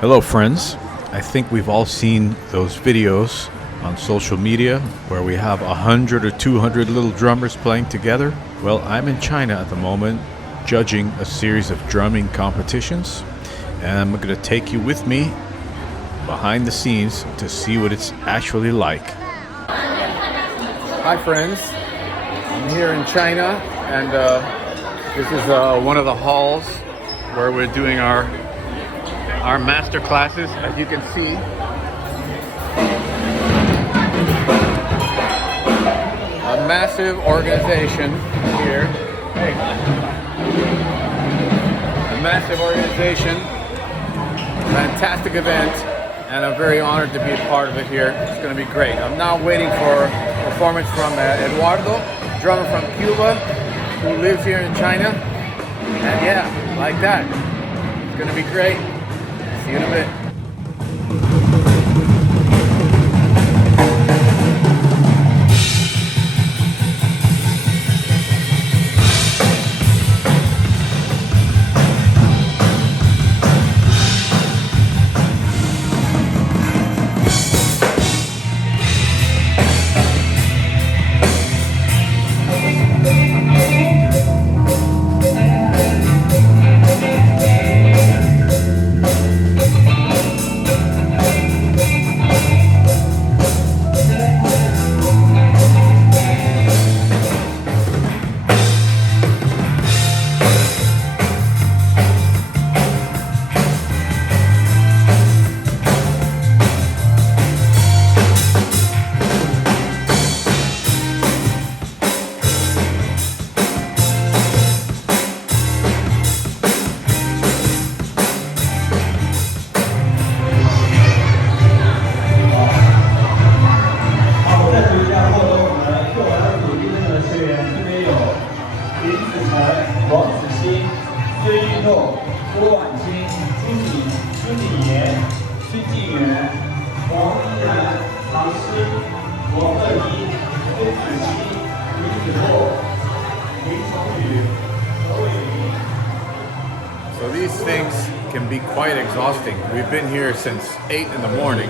Hello friends, I think we've all seen those videos on social media where we have 100 or 200 little drummers playing together. Well, I'm in China at the moment judging a series of drumming competitions, and I'm going to take you with me behind the scenes to see what it's actually like. Hi friends, I'm here in China, and this is one of the halls where we're doing our master classes. As you can see, a massive organization here. Hey. A massive organization, fantastic event, and I'm very honored to be a part of it here. It's going to be great. I'm now waiting for a performance from Eduardo, drummer from Cuba, who lives here in China. And yeah, like that. It's going to be great. See you in a bit. So these things can be quite exhausting. We've been here since 8 in the morning,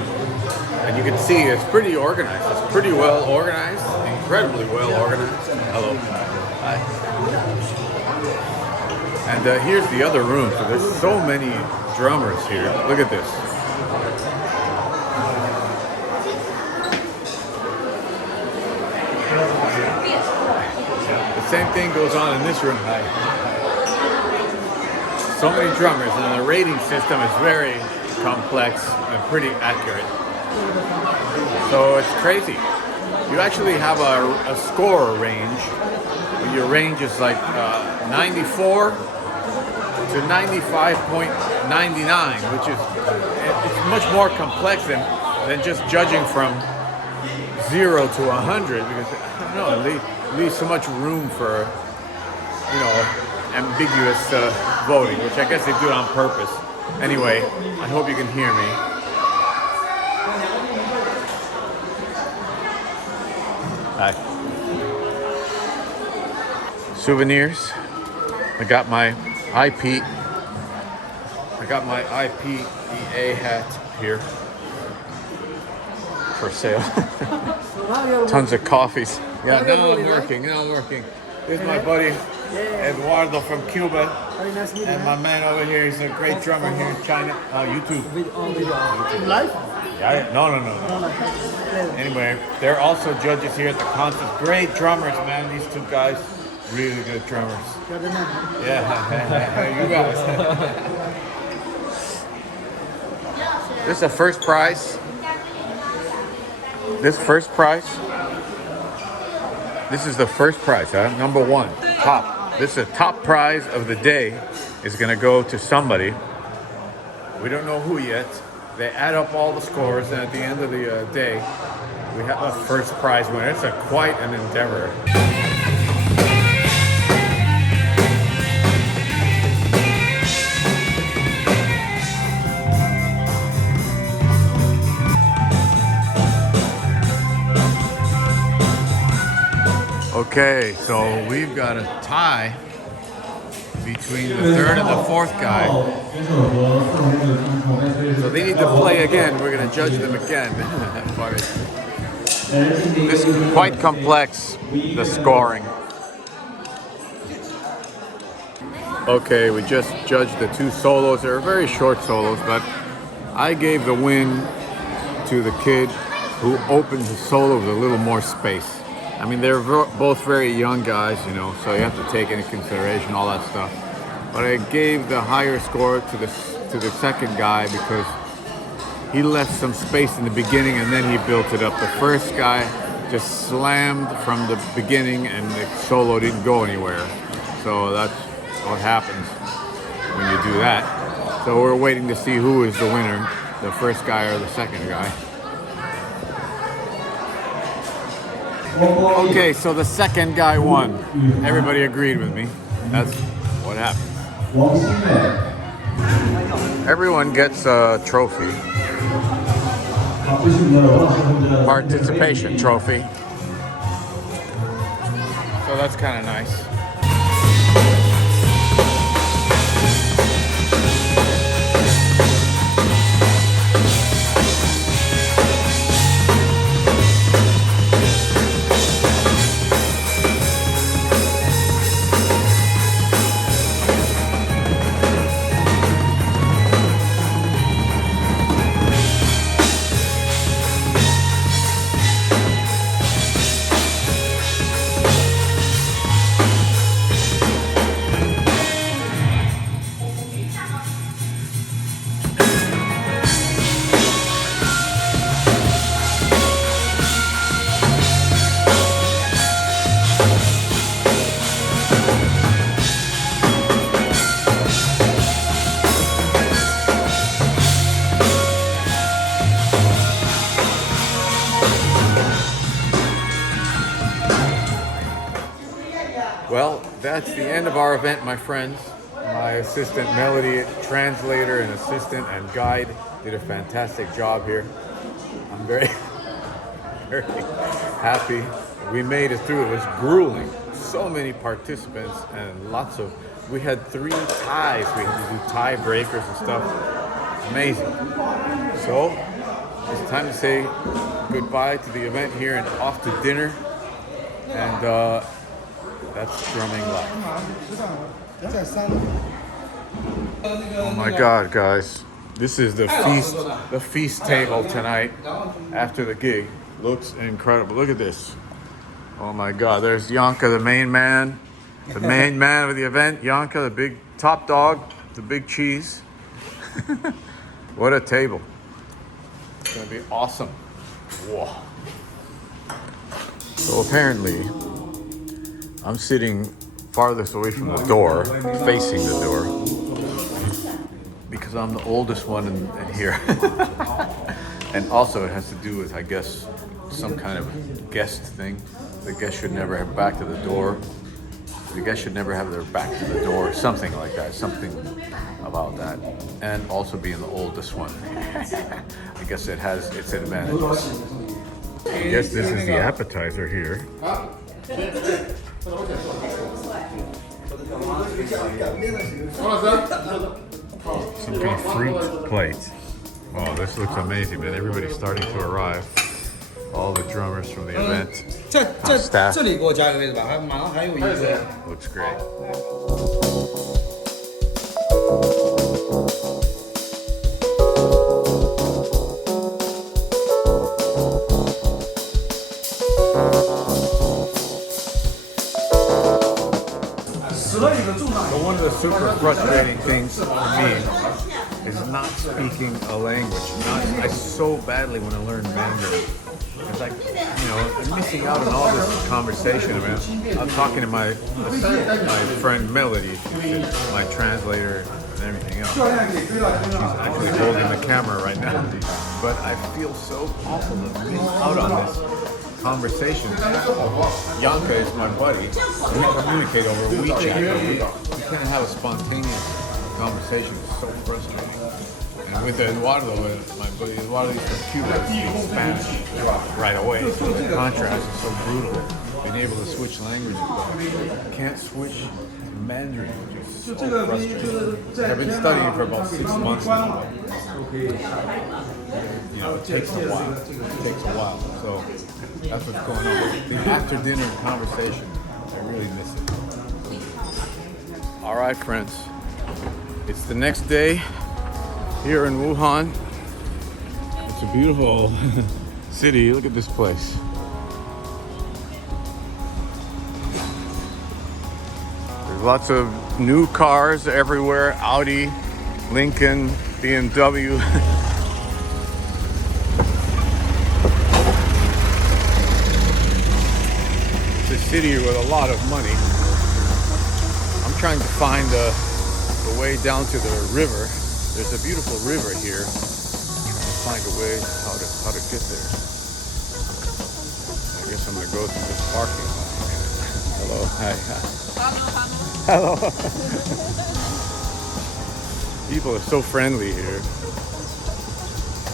and you can see it's pretty organized. It's pretty well organized, incredibly well organized. Hello. Hi. And here's the other room. So there's so many drummers here. Look at this. The same thing goes on in this room. So many drummers, and the rating system is very complex and pretty accurate. So it's crazy. You actually have a score range. Your range is like 94 to 95.99, which is it's much more complex than just judging from 0 to 100, because I don't know, it leaves so much room for, you know, ambiguous voting, which I guess they do it on purpose. Anyway, I hope you can hear me. Hi. Souvenirs. I got my IPEA hat here for sale. Tons of coffees. Yeah, now I'm working. This is my buddy Eduardo from Cuba, and my man over here, he's a great drummer here in China. YouTube. Live? Yeah, no. Anyway, they're also judges here at the contest. Great drummers, man. These two guys, really good drummers. Yeah, you guys. This is the first prize. This is the first prize, huh? Number one, top. This is the top prize of the day. Is going to go to somebody. We don't know who yet. They add up all the scores, and at the end of the day, we have a first prize winner. It's quite an endeavor. Okay, so we've got a tie between the third and the fourth guy. So they need to play again. We're going to judge them again. Funny. This is quite complex, the scoring. Okay, we just judged the two solos. They were very short solos, but I gave the win to the kid who opened the solo with a little more space. I mean, they're both very young guys, you know, so you have to take into consideration all that stuff. But I gave the higher score to the second guy because he left some space in the beginning and then he built it up. The first guy just slammed from the beginning and the solo didn't go anywhere. So that's what happens when you do that. So we're waiting to see who is the winner, the first guy or the second guy. Okay, so the second guy won. Everybody agreed with me. That's what happened. Everyone gets a trophy. Participation trophy. So that's kind of nice. Well, that's the end of our event, my friends. My assistant Melody, translator and assistant and guide, did a fantastic job here. I'm very, very happy we made it through. It was grueling. So many participants and we had 3 ties. We had to do tie breakers and stuff. Amazing. So, it's time to say goodbye to the event here and off to dinner. And that's drumming life. Oh my God, guys. This is the feast table tonight after the gig. Looks incredible. Look at this. Oh my God, there's Yanka, the main man. The main man of the event. Yanka, the big top dog, the big cheese. What a table. It's gonna be awesome. Whoa. So apparently, I'm sitting farthest away from the door, facing the door, because I'm the oldest one in here. And also it has to do with, I guess, some kind of guest thing. The guest should never have back to the door. The guest should never have their back to the door, something like that, something about that. And also being the oldest one. I guess it has its advantages. I guess this is the appetizer here. Some kind of fruit plate. Oh, this looks amazing, man. Everybody's starting to arrive. All the drummers from the event. Staff. Looks great. So one of the super frustrating things for me is not speaking a language. I so badly want to learn Mandarin. It's like, you know, I'm missing out on all this conversation. I mean, I'm talking to my friend Melody, my translator and everything else. She's actually holding the camera right now. But I feel so awful to miss out on this conversation. Yanka is my buddy. We communicate over WeChat, but we can't have a spontaneous conversation. It's so frustrating. And with Eduardo, my buddy Eduardo, he's from Cuba, speaks Spanish right away. So the contrast is so brutal. Being able to switch languages, but can't switch to Mandarin, which is all frustrating. I've been studying for about 6 months now. You know, it takes a while. It takes a while. So that's what's going on. The after dinner conversation, I really miss it. All right, friends. It's the next day here in Wuhan. It's a beautiful city. Look at this place. There's lots of new cars everywhere. Audi, Lincoln, BMW. It's a city with a lot of money. I'm trying to find the way down to the river. There's a beautiful river here. I'm trying to find a way how to get there. I guess I'm gonna go to this parking lot. Hello, hi. Hello. People are so friendly here.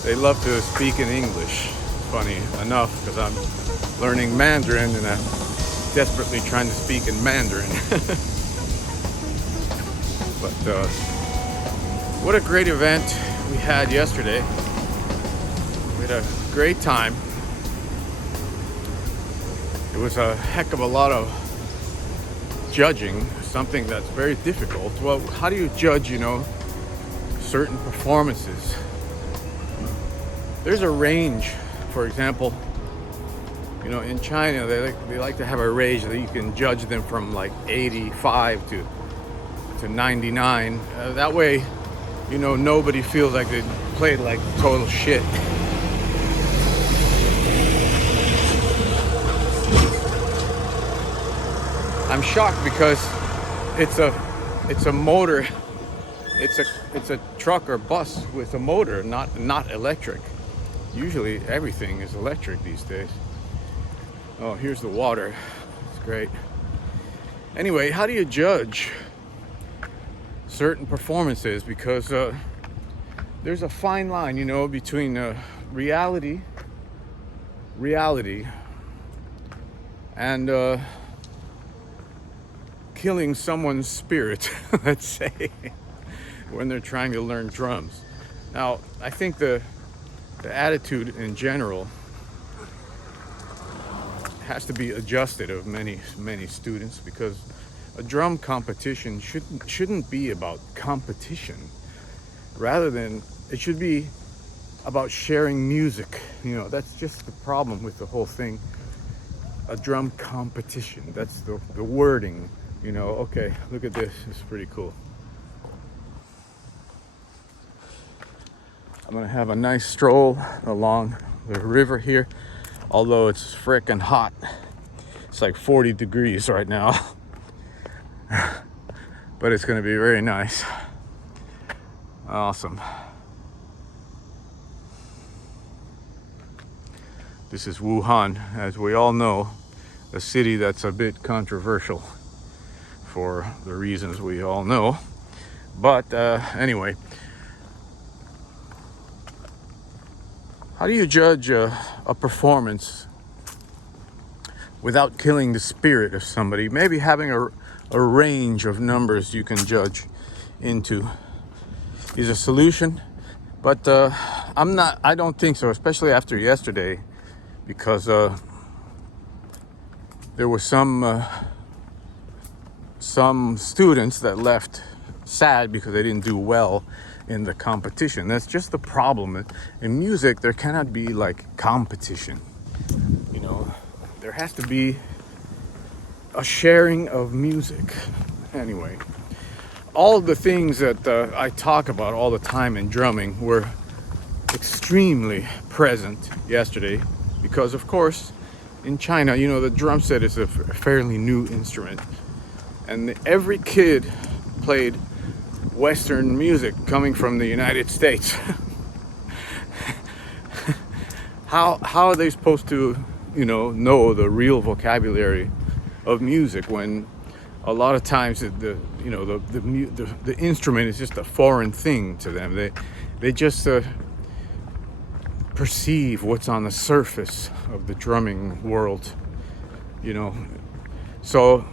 They love to speak in English. Funny enough, because I'm learning Mandarin and I'm desperately trying to speak in Mandarin. But what a great event we had yesterday. We had a great time. It was a heck of a lot of judging, something that's very difficult. Well, how do you judge, certain performances? There's a range. For example, in China, they like to have a range that you can judge them from like 85 to 99. That way, nobody feels like they played like total shit. I'm shocked because it's a motor. It's a truck or bus with a motor, not electric. Usually everything is electric these days. Oh, here's the water. It's great. Anyway, how do you judge certain performances? Because there's a fine line, between reality and killing someone's spirit, let's say, when they're trying to learn drums. Now, I think the attitude in general has to be adjusted of many students, because a drum competition shouldn't be about competition. Rather than, it should be about sharing music. That's just the problem with the whole thing. A drum competition, that's the wording. Okay, look at this. It's pretty cool. I'm gonna have a nice stroll along the river here, although it's frickin' hot. It's like 40 degrees right now. But it's gonna be very nice. Awesome. This is Wuhan, as we all know, a city that's a bit controversial for the reasons we all know. But anyway, how do you judge a performance without killing the spirit of somebody? Maybe having a range of numbers you can judge into is a solution, but I don't think so, especially after yesterday, because there were some students that left sad because they didn't do well in the competition. That's just the problem. In music, there cannot be like competition. There has to be a sharing of music. Anyway, all the things that I talk about all the time in drumming were extremely present yesterday, because of course in China, the drum set is a fairly new instrument, and every kid played Western music coming from the United States. How are they supposed to know the real vocabulary of music when a lot of times the instrument is just a foreign thing to them? They just perceive what's on the surface of the drumming world, So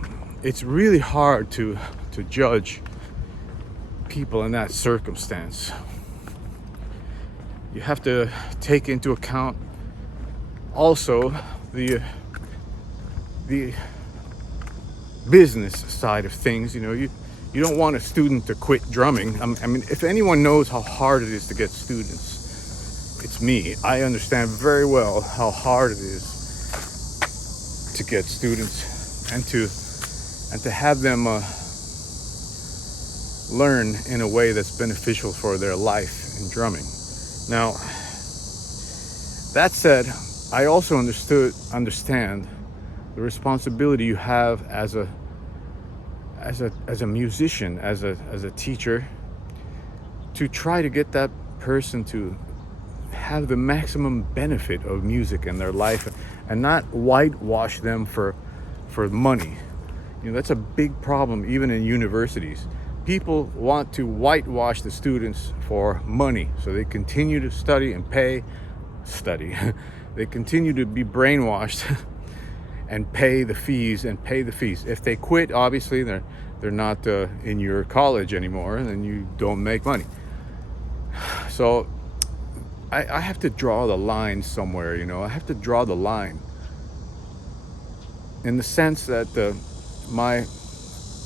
it's really hard to judge people in that circumstance. You have to take into account also the business side of things. You don't want a student to quit drumming. I mean, if anyone knows how hard it is to get students, it's me. I understand very well how hard it is to get students and to have them learn in a way that's beneficial for their life in drumming. Now, that said, I also understand the responsibility you have as a musician, as a teacher, to try to get that person to have the maximum benefit of music in their life and not whitewash them for money. That's a big problem even in universities. People want to whitewash the students for money, so they continue to study and study. They continue to be brainwashed and pay the fees. If they quit, obviously they're not in your college anymore, and then you don't make money. So I have to draw the line somewhere. I have to draw the line in the sense that my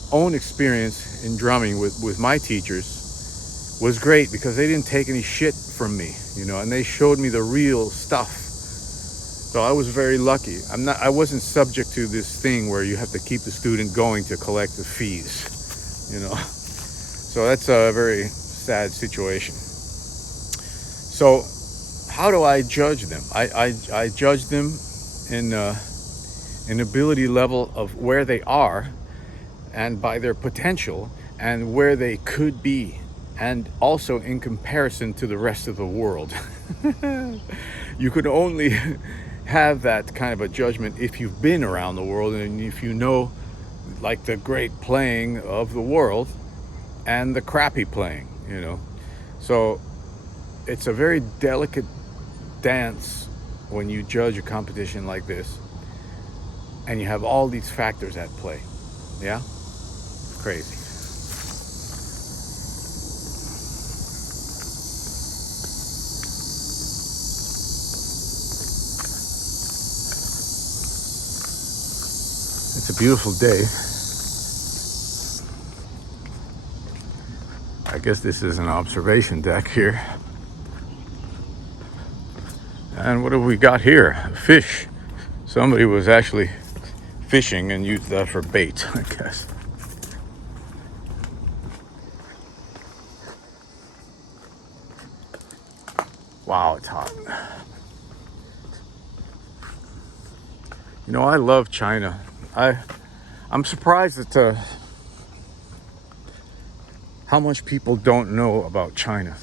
own experience in drumming with my teachers was great, because they didn't take any shit from me, and they showed me the real stuff. So I was very lucky. I wasn't subject to this thing where you have to keep the student going to collect the fees, So that's a very sad situation. So how do I judge them? I judge them in an ability level of where they are, and by their potential, and where they could be, and also in comparison to the rest of the world. You could only have that kind of a judgment if you've been around the world, and if you know like the great playing of the world and the crappy playing, So it's a very delicate dance when you judge a competition like this, and you have all these factors at play. Yeah? Crazy. It's a beautiful day. I guess this is an observation deck here. And what have we got here? Fish. Somebody was actually fishing and used that for bait, I guess. Wow, it's hot. I love China. I'm surprised at how much people don't know about China.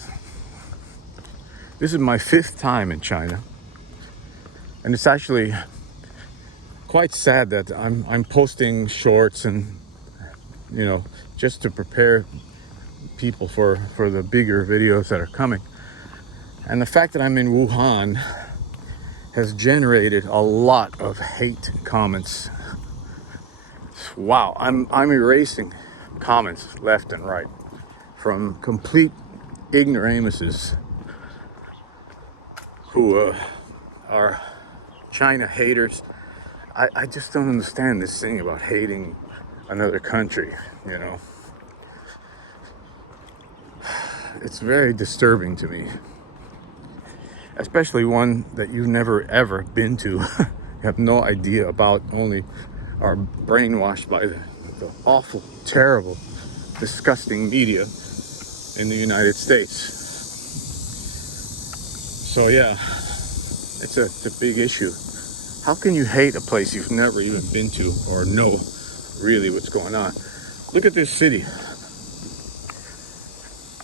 This is my 5th time in China, and it's actually quite sad that I'm posting shorts and just to prepare people for the bigger videos that are coming. And the fact that I'm in Wuhan has generated a lot of hate comments. Wow, I'm erasing comments left and right from complete ignoramuses who are China haters. I just don't understand this thing about hating another country, It's very disturbing to me. Especially one that you've never ever been to. You have no idea about, only are brainwashed by the awful, terrible, disgusting media in the United States. So yeah, it's a big issue. How can you hate a place you've never even been to or know really what's going on? Look at this city.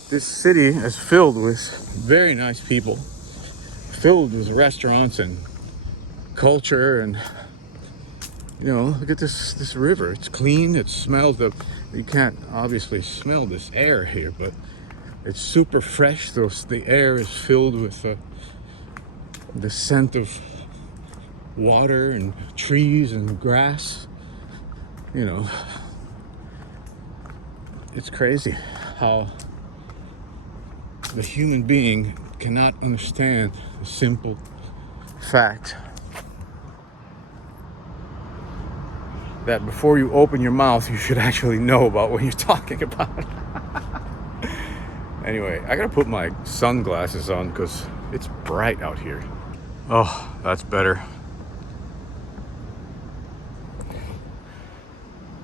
This city is filled with very nice people, filled with restaurants and culture, and look at this river. It's clean. It smells you can't obviously smell this air here, but it's super fresh. The air is filled with the scent of water and trees and grass. It's crazy how the human being cannot understand the simple fact that before you open your mouth, you should actually know about what you're talking about. Anyway, I gotta put my sunglasses on because it's bright out here. Oh, that's better.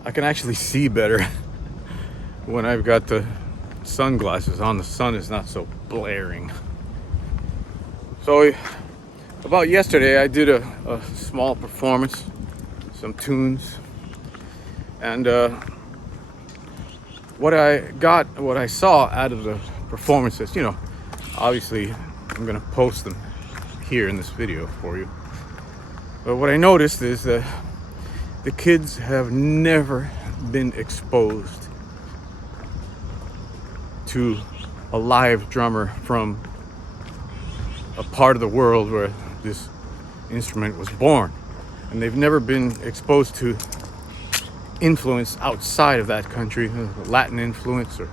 I can actually see better when I've got the sunglasses on. The sun is not so blaring. So about yesterday, I did a small performance, some tunes, and what I saw out of the performances, you know, obviously I'm gonna post them here in this video for you. But what I noticed is that the kids have never been exposed to a live drummer from a part of the world where this instrument was born, and they've never been exposed to influence outside of that country, Latin influence or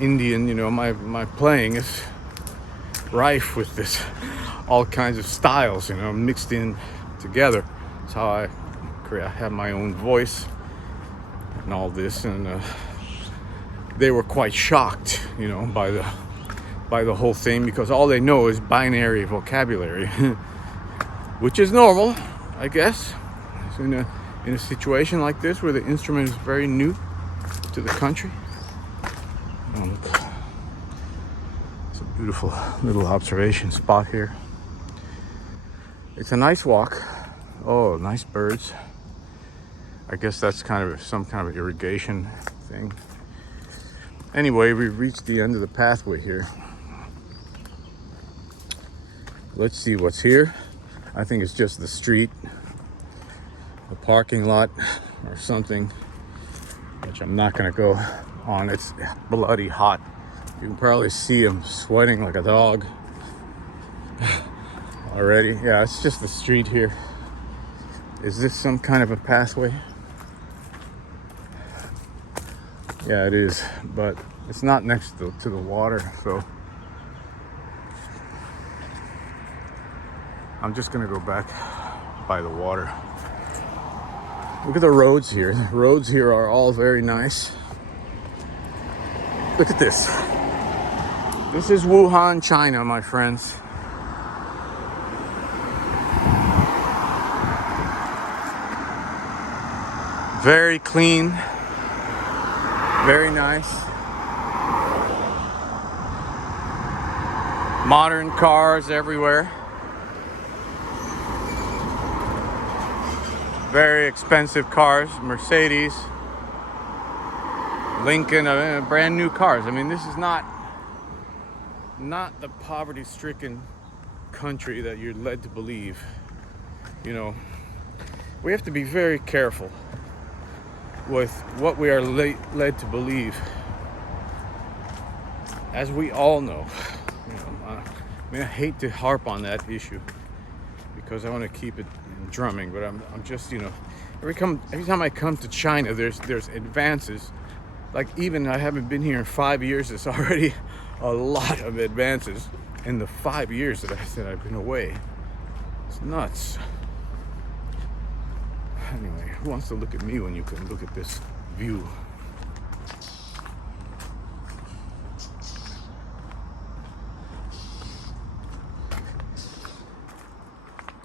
Indian. You know, my playing is rife with this, all kinds of styles, you know, mixed in together. That's how I have my own voice and all this, and they were quite shocked, you know, by the whole thing, because all they know is binary vocabulary, which is normal, I guess. So in a situation like this where the instrument is very new to the country. Oh, look. It's a beautiful little observation spot here. It's a nice walk. Oh, nice birds. I guess that's kind of some kind of irrigation thing. Anyway, we've reached the end of the pathway here. Let's see what's here. I think it's just the street, a parking lot or something, which I'm not gonna go on. It's bloody hot. You can probably see him sweating like a dog already. Yeah, it's just the street here. Is this some kind of a pathway? Yeah, it is, but it's not next to the water, so I'm just gonna go back by the water. Look at the roads here. The roads here are all very nice. Look at this. This is Wuhan, China, my friends. Very clean. Very nice. Modern cars everywhere. Very expensive cars, Mercedes, Lincoln, brand new cars. I mean, this is not the poverty-stricken country that you're led to believe. You know, we have to be very careful with what we are led to believe. As we all know, you know, I mean, I hate to harp on that issue because I want to keep it drumming, but I'm just, you know, every time I come to China, there's advances. Like, even I haven't been here in 5 years. There's already a lot of advances in the 5 years that I've been away. It's nuts. Anyway, who wants to look at me when you can look at this view?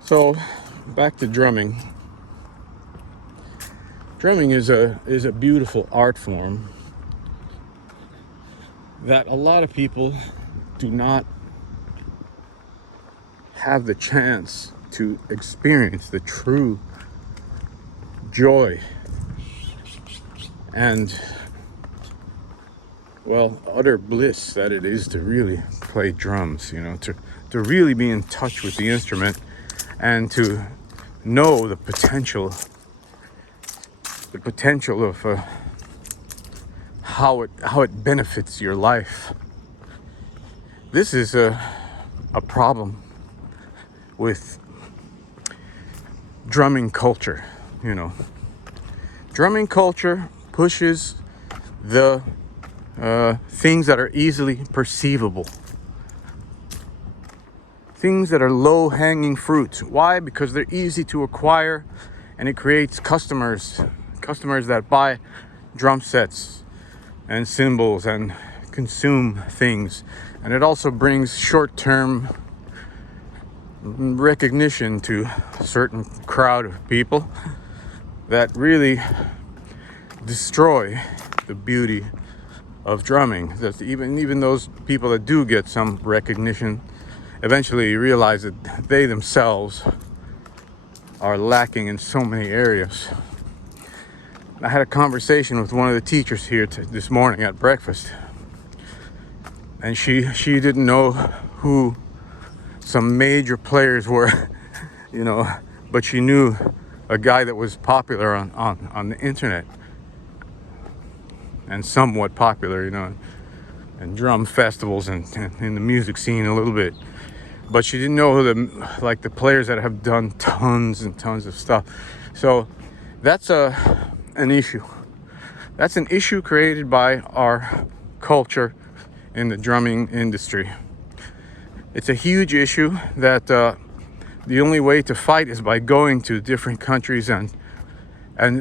So, back to drumming. Drumming is a beautiful art form that a lot of people do not have the chance to experience the true joy and, well, utter bliss that it is to really play drums, you know, to really be in touch with the instrument and to know the potential of how it benefits your life. This is a problem with drumming culture, you know. Drumming culture pushes the things that are easily perceivable, things that are low-hanging fruits. Why? Because they're easy to acquire, and it creates customers that buy drum sets and cymbals and consume things. And it also brings short-term recognition to a certain crowd of people that really destroy the beauty of drumming. That even those people that do get some recognition eventually realize that they themselves are lacking in so many areas. I had a conversation with one of the teachers here this morning at breakfast, and she didn't know who some major players were, you know, but she knew a guy that was popular on the internet, and somewhat popular, you know, and drum festivals and in the music scene a little bit. But she didn't know who the players that have done tons and tons of stuff. So that's an issue. That's an issue created by our culture in the drumming industry. It's a huge issue that the only way to fight is by going to different countries and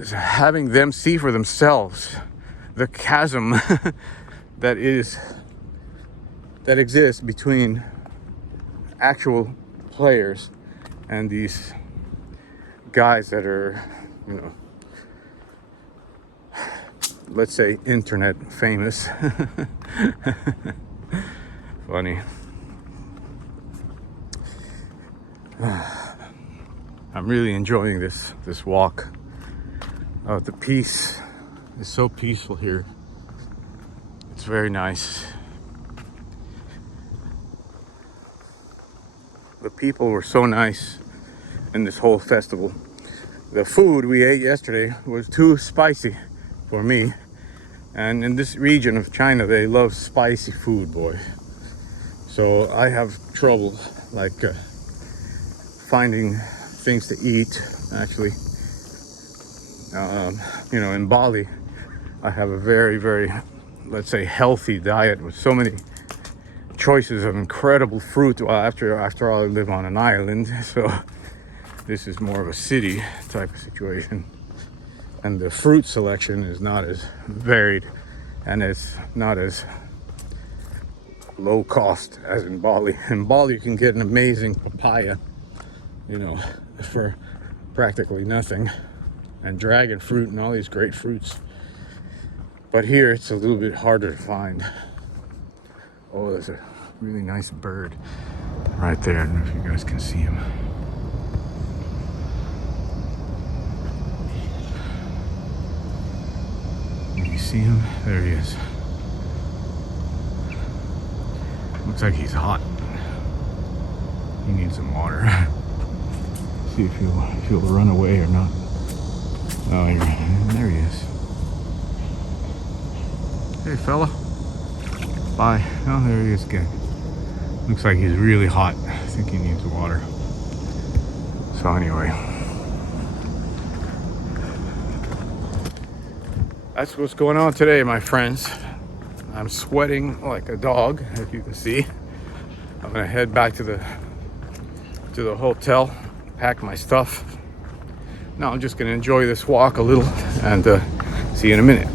having them see for themselves the chasm that exists between actual players and these guys that are, you know, let's say internet famous. Funny. I'm really enjoying this walk. The peace is so peaceful here. It's very nice. The people were so nice in this whole festival. The food we ate yesterday was too spicy for me. And in this region of China, they love spicy food, boy. So I have trouble, finding things to eat, actually. You know, in Bali, I have a very, very, let's say, healthy diet with so many choices of incredible fruit. Well, after all, I live on an island, so this is more of a city type of situation. And the fruit selection is not as varied, and it's not as low cost as in Bali. In Bali, you can get an amazing papaya, you know, for practically nothing, and dragon fruit and all these great fruits. But here it's a little bit harder to find. Oh, there's a really nice bird right there. I don't know if you guys can see him. Can you see him? There he is. Looks like he's hot. He needs some water. See if he'll run away or not. Oh, there he is. Hey, fella. Bye. Oh, there he is again. Looks like he's really hot. I think he needs water. So anyway, that's what's going on today, my friends. I'm sweating like a dog, as you can see. I'm gonna head back to the hotel, pack my stuff. Now I'm just gonna enjoy this walk a little, and see you in a minute.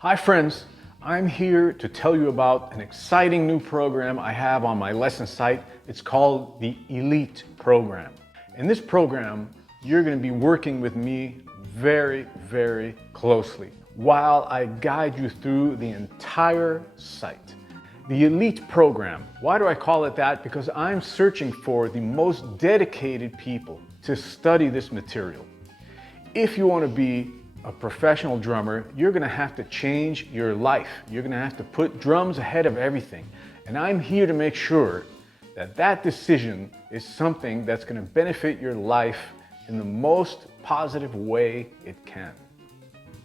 Hi friends, I'm here to tell you about an exciting new program I have on my lesson site. It's called the Elite Program. In this program, you're going to be working with me very, very closely while I guide you through the entire site. The Elite Program, why do I call it that? Because I'm searching for the most dedicated people to study this material. If you want to be a professional drummer, you're going to have to change your life. You're going to have to put drums ahead of everything. And I'm here to make sure that that decision is something that's going to benefit your life in the most positive way it can.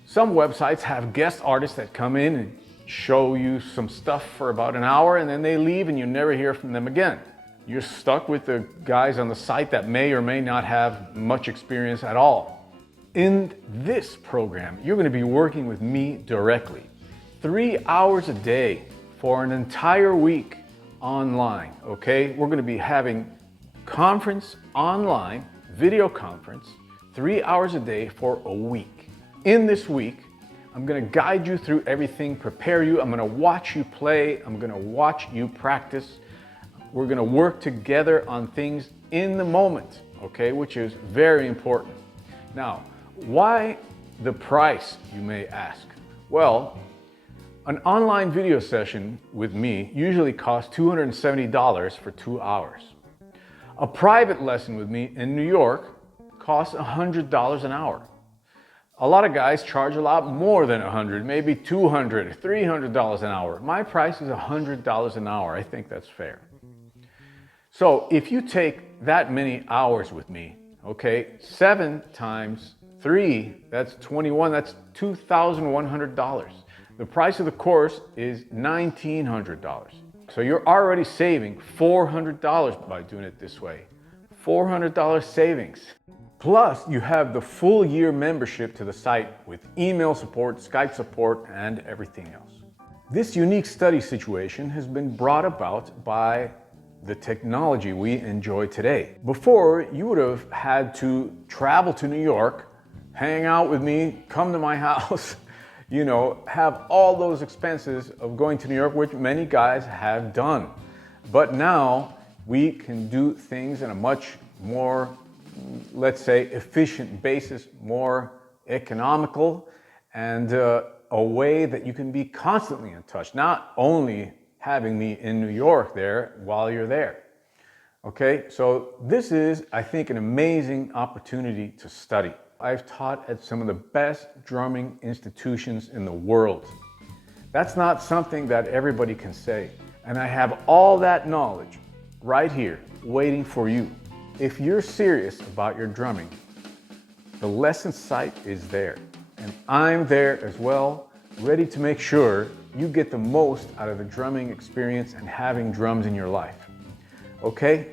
Some websites have guest artists that come in and show you some stuff for about an hour and then they leave and you never hear from them again. You're stuck with the guys on the site that may or may not have much experience at all. In this program, you're going to be working with me directly. 3 hours a day for an entire week online, okay? We're going to be having conference online, video conference, 3 hours a day for a week. In this week, I'm going to guide you through everything, prepare you. I'm going to watch you play. I'm going to watch you practice. We're going to work together on things in the moment, okay, which is very important. Now, why the price, you may ask? Well, an online video session with me usually costs $270 for 2 hours. A private lesson with me in New York costs $100 an hour. A lot of guys charge a lot more than $100, maybe $200, $300 an hour. My price is $100 an hour. I think that's fair. So if you take that many hours with me, okay, 7 times 3, that's 21, that's $2,100. The price of the course is $1,900. So you're already saving $400 by doing it this way. $400 savings. Plus, you have the full year membership to the site with email support, Skype support, and everything else. This unique study situation has been brought about by the technology we enjoy today. Before, you would have had to travel to New York, hang out with me, come to my house, you know, have all those expenses of going to New York, which many guys have done. But now we can do things in a much more, let's say, efficient basis, more economical, and a way that you can be constantly in touch, not only having me in New York there while you're there. Okay, so this is, I think, an amazing opportunity to study. I've taught at some of the best drumming institutions in the world. That's not something that everybody can say. And I have all that knowledge right here waiting for you. If you're serious about your drumming, the lesson site is there. And I'm there as well, ready to make sure you get the most out of the drumming experience and having drums in your life. Okay?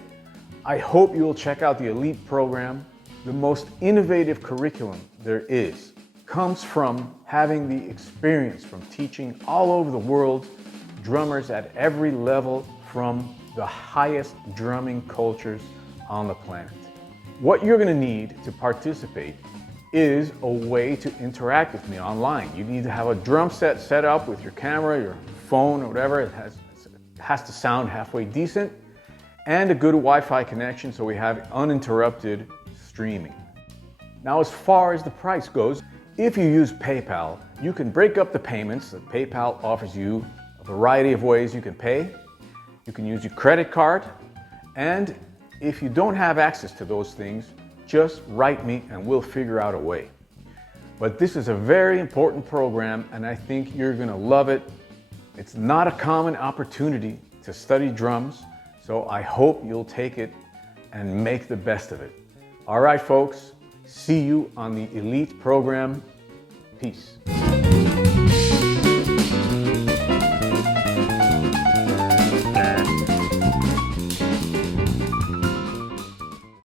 I hope you'll check out the Elite Program. The most innovative curriculum there is comes from having the experience from teaching all over the world, drummers at every level from the highest drumming cultures on the planet. What you're going to need to participate is a way to interact with me online. You need to have a drum set up with your camera, your phone, or whatever. It has to sound halfway decent, and a good Wi-Fi connection so we have uninterrupted streaming. Now, as far as the price goes, if you use PayPal, you can break up the payments. PayPal offers you a variety of ways you can pay. You can use your credit card, and if you don't have access to those things, just write me and we'll figure out a way. But this is a very important program and I think you're going to love it. It's not a common opportunity to study drums, so I hope you'll take it and make the best of it. All right, folks, see you on the Elite Program. Peace.